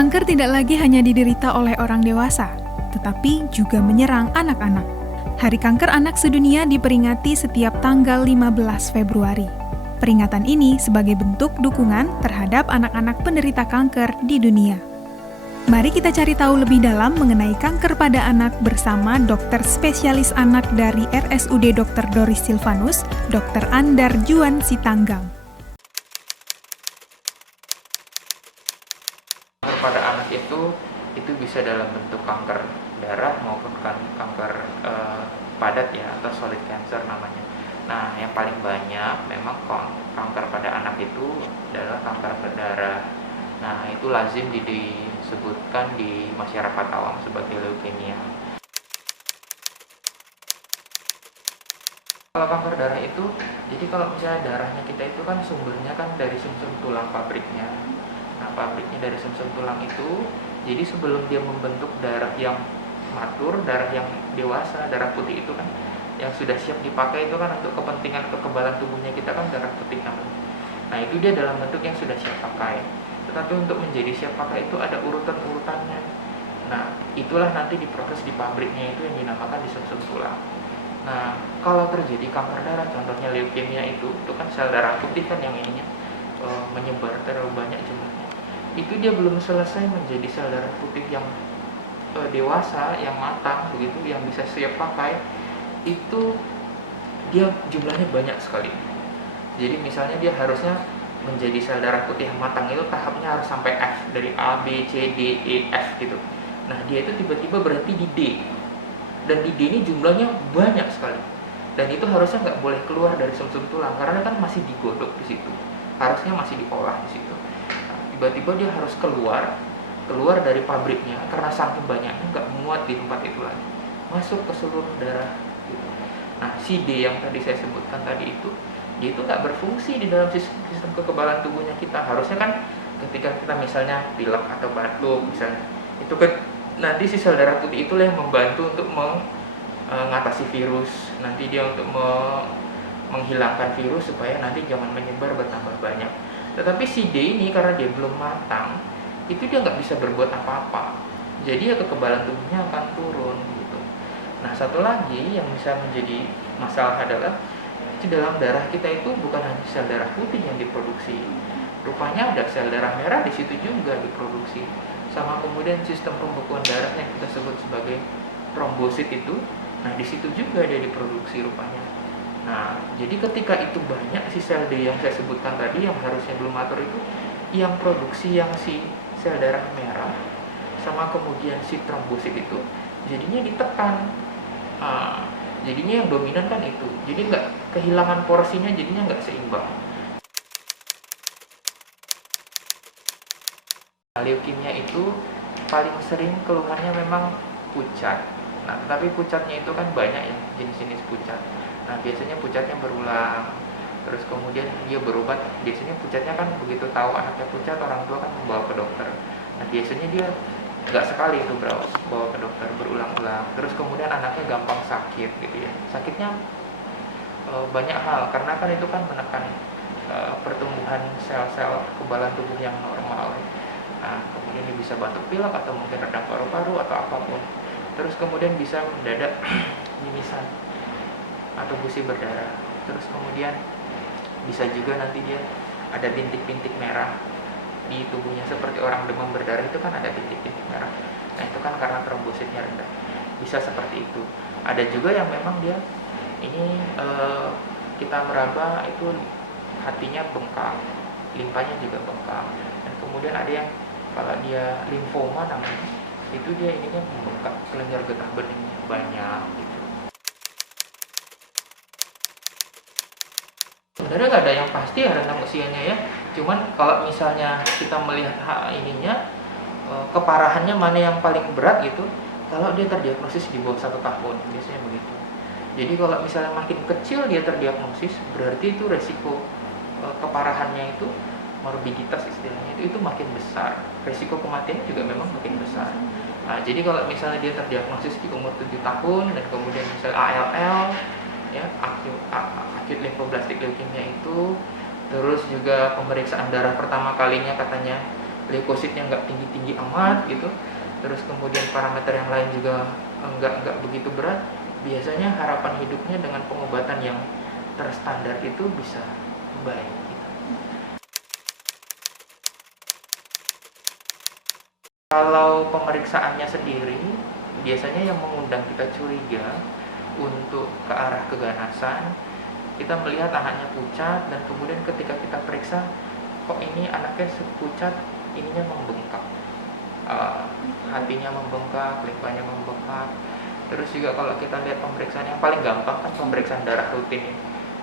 Kanker tidak lagi hanya diderita oleh orang dewasa, tetapi juga menyerang anak-anak. Hari Kanker Anak Sedunia diperingati setiap tanggal 15 Februari. Peringatan ini sebagai bentuk dukungan terhadap anak-anak penderita kanker di dunia. Mari kita cari tahu lebih dalam mengenai kanker pada anak bersama dokter spesialis anak dari RSUD Dr. Doris Silvanus, Dr. Andar Juan Sitanggang. Kanker pada anak itu bisa dalam bentuk kanker darah maupun kanker padat ya, atau solid cancer namanya. Nah, yang paling banyak memang kanker pada anak itu adalah kanker berdarah. Nah, itu lazim disebutkan di masyarakat awam sebagai leukemia. Kalau kanker darah itu, jadi kalau misalnya darahnya kita itu kan sumbernya kan dari sumsum tulang pabriknya. Nah, pabriknya dari sumsum tulang itu, jadi sebelum dia membentuk darah yang matur, darah yang dewasa, darah putih itu kan yang sudah siap dipakai itu kan untuk kepentingan kekebalan tubuhnya kita kan darah putih namanya. Nah, itu dia dalam bentuk yang sudah siap pakai. Tetapi untuk menjadi siap pakai itu ada urutan-urutannya. Nah, itulah nanti diproses di pabriknya itu yang dinamakan di sumsum tulang. Nah, kalau terjadi kanker darah, contohnya leukemia itu kan sel darah putih kan yang ininya menyebar terlalu banyak jumlahnya. Itu dia belum selesai menjadi sel darah putih yang dewasa, yang matang begitu, yang bisa siap pakai, itu dia jumlahnya banyak sekali. Jadi misalnya dia harusnya menjadi sel darah putih yang matang itu tahapnya harus sampai F, dari A, B, C, D, E, F gitu. Nah, dia itu tiba-tiba berhenti di D. Dan di D ini jumlahnya banyak sekali. Dan itu harusnya nggak boleh keluar dari sumsum tulang karena kan masih digodok di situ. Harusnya masih diolah di situ. Nah, tiba-tiba dia harus keluar dari pabriknya karena saking banyaknya nggak muat di tempat itu lagi, masuk ke seluruh darah gitu. Nah, si D yang tadi saya sebutkan tadi itu, dia itu nggak berfungsi di dalam sistem kekebalan tubuhnya kita. Harusnya kan ketika kita misalnya pilek atau batuk misalnya, itu kan nanti si sel darah putih itulah yang membantu untuk mengatasi virus, nanti dia untuk menghilangkan virus supaya nanti jangan menyebar bertambah banyak. Tetapi si D ini karena dia belum matang, itu dia nggak bisa berbuat apa-apa, jadi ya kekebalan tubuhnya akan turun gitu. Nah, satu lagi yang bisa menjadi masalah adalah di dalam darah kita itu bukan hanya sel darah putih yang diproduksi, rupanya ada sel darah merah di situ juga diproduksi, sama kemudian sistem pembekuan darah yang kita sebut sebagai trombosit itu, nah di situ juga dia diproduksi rupanya. Nah, jadi ketika itu banyak si sel D yang saya sebutkan tadi yang harusnya belum matur itu, yang produksi yang si sel darah merah sama kemudian si trombosit itu jadinya ditekan. Jadinya yang dominan kan itu, jadi nggak kehilangan porsinya, jadinya nggak seimbang. Leukemia itu paling sering keluhannya memang pucat. Nah, tapi pucatnya itu kan banyak ya, jenis-jenis pucat. Nah, biasanya pucatnya berulang, terus kemudian dia berobat. Biasanya pucatnya kan begitu tahu anaknya pucat, orang tua kan membawa ke dokter. Nah, biasanya dia nggak sekali itu bawa ke dokter, berulang-ulang. Terus kemudian anaknya gampang sakit gitu ya. Sakitnya banyak hal, karena kan itu kan menekan pertumbuhan sel-sel kekebalan tubuh yang normal. Nah, kemudian dia bisa batuk pilek atau mungkin radang paru-paru atau apapun. Terus kemudian bisa mendadak mimisan atau gusi berdarah. Terus kemudian bisa juga nanti dia ada bintik-bintik merah di tubuhnya, seperti orang demam berdarah itu kan ada bintik-bintik merah. Nah, itu kan karena trombositnya rendah. Bisa seperti itu. Ada juga yang memang dia ini kita meraba itu hatinya bengkak, limpanya juga bengkak. Dan kemudian ada yang kalau dia limfoma namanya, itu dia ininya membengkak, kelenjar getah beningnya banyak gitu. Sebenarnya nggak ada yang pasti ya rentang usianya ya. Cuman kalau misalnya kita melihat keparahannya mana yang paling berat gitu, kalau dia terdiagnosis di bawah 1 tahun, biasanya begitu. Jadi kalau misalnya makin kecil dia terdiagnosis, berarti itu resiko keparahannya itu, morbiditas istilahnya itu makin besar. Resiko kematiannya juga memang makin besar. Nah, jadi kalau misalnya dia terdiagnosis di umur 7 tahun dan kemudian misalnya ALL ya, acute lymphoblastic leukemia itu, terus juga pemeriksaan darah pertama kalinya katanya leukositnya nggak tinggi-tinggi amat gitu, terus kemudian parameter yang lain juga nggak begitu berat, biasanya harapan hidupnya dengan pengobatan yang terstandar itu bisa baik gitu. Kalau pemeriksaannya sendiri, biasanya yang mengundang kita curiga untuk ke arah keganasan, kita melihat anaknya pucat dan kemudian ketika kita periksa, kok ini anaknya pucat, ininya membengkak, hatinya membengkak, limpahnya membengkak. Terus juga kalau kita lihat pemeriksaan yang paling gampang kan pemeriksaan darah rutin ya.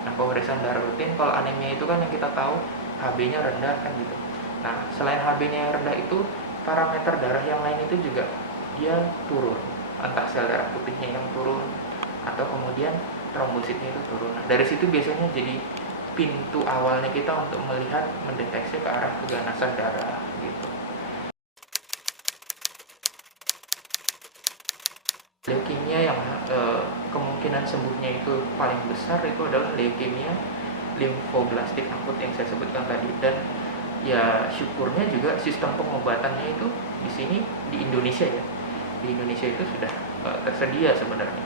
Nah, pemeriksaan darah rutin kalau anemia itu kan yang kita tahu HB-nya rendah kan gitu. Nah, selain HB-nya yang rendah itu, parameter darah yang lain itu juga dia turun, entah sel darah putihnya yang turun atau kemudian trombositnya itu turun. Nah, dari situ biasanya jadi pintu awalnya kita untuk melihat mendeteksi ke arah keganasan darah gitu. Leukemia yang kemungkinan sembuhnya itu paling besar itu adalah leukemia limfoblastik akut yang saya sebutkan tadi, dan ya syukurnya juga sistem pengobatannya itu di sini di Indonesia ya, di Indonesia itu sudah tersedia sebenarnya.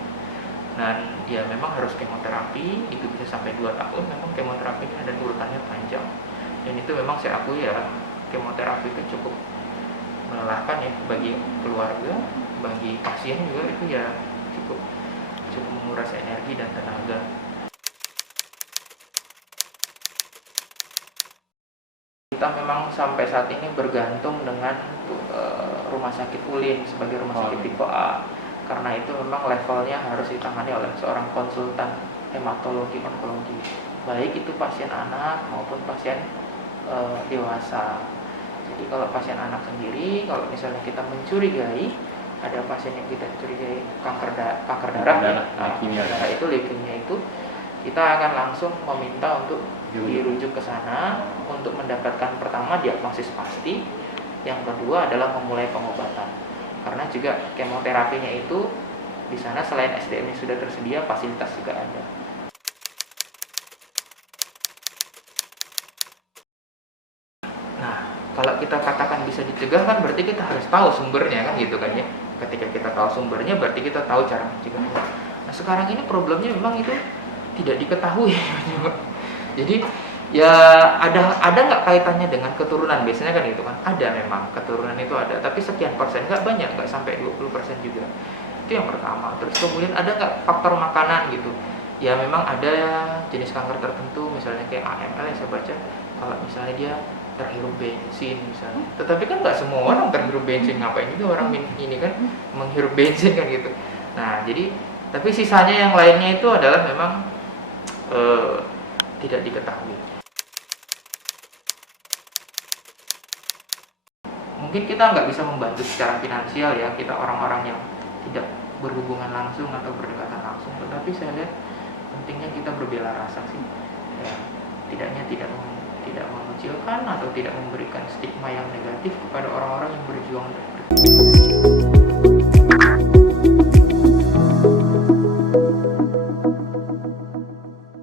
Dan ya memang harus kemoterapi, itu bisa sampai 2 tahun, memang kemoterapinya ada urutannya panjang, dan itu memang saya akui ya, kemoterapi itu cukup melelahkan ya bagi keluarga, bagi pasien juga itu ya cukup menguras energi dan tenaga. Kita memang sampai saat ini bergantung dengan rumah sakit ULIN sebagai rumah sakit tipe A, karena itu memang levelnya harus ditangani oleh seorang konsultan hematologi onkologi, baik itu pasien anak maupun pasien dewasa. Jadi kalau pasien anak sendiri, kalau misalnya kita mencurigai ada pasien yang kita curigai kanker darah ya, itu leukemia itu, kita akan langsung meminta untuk dirujuk ke sana untuk mendapatkan pertama diagnosis pasti, yang kedua adalah memulai pengobatan. Karena juga kemoterapinya itu di sana selain SDM yang sudah tersedia, fasilitas juga ada. Nah, kalau kita katakan bisa dicegah kan berarti kita harus tahu sumbernya kan gitu kan ya. Ketika kita tahu sumbernya berarti kita tahu cara mencegahnya. Nah, sekarang ini problemnya memang itu tidak diketahui. Jadi ya ada nggak kaitannya dengan keturunan, biasanya kan gitu kan, ada memang keturunan itu ada, tapi sekian persen, nggak banyak, nggak sampai 20% juga. Itu yang pertama. Terus kemudian ada nggak faktor makanan gitu, ya memang ada jenis kanker tertentu misalnya kayak AML yang saya baca, kalau misalnya dia terhirup bensin misalnya, tetapi kan nggak semua orang terhirup bensin, ngapain juga orang ini kan menghirup bensin kan gitu. Nah jadi tapi sisanya yang lainnya itu adalah memang tidak diketahui. Mungkin kita nggak bisa membantu secara finansial ya, kita orang-orang yang tidak berhubungan langsung atau berdekatan langsung, tetapi saya lihat pentingnya kita berbela rasa sih ya, tidaknya tidak mengecilkan atau tidak memberikan stigma yang negatif kepada orang-orang yang berjuang.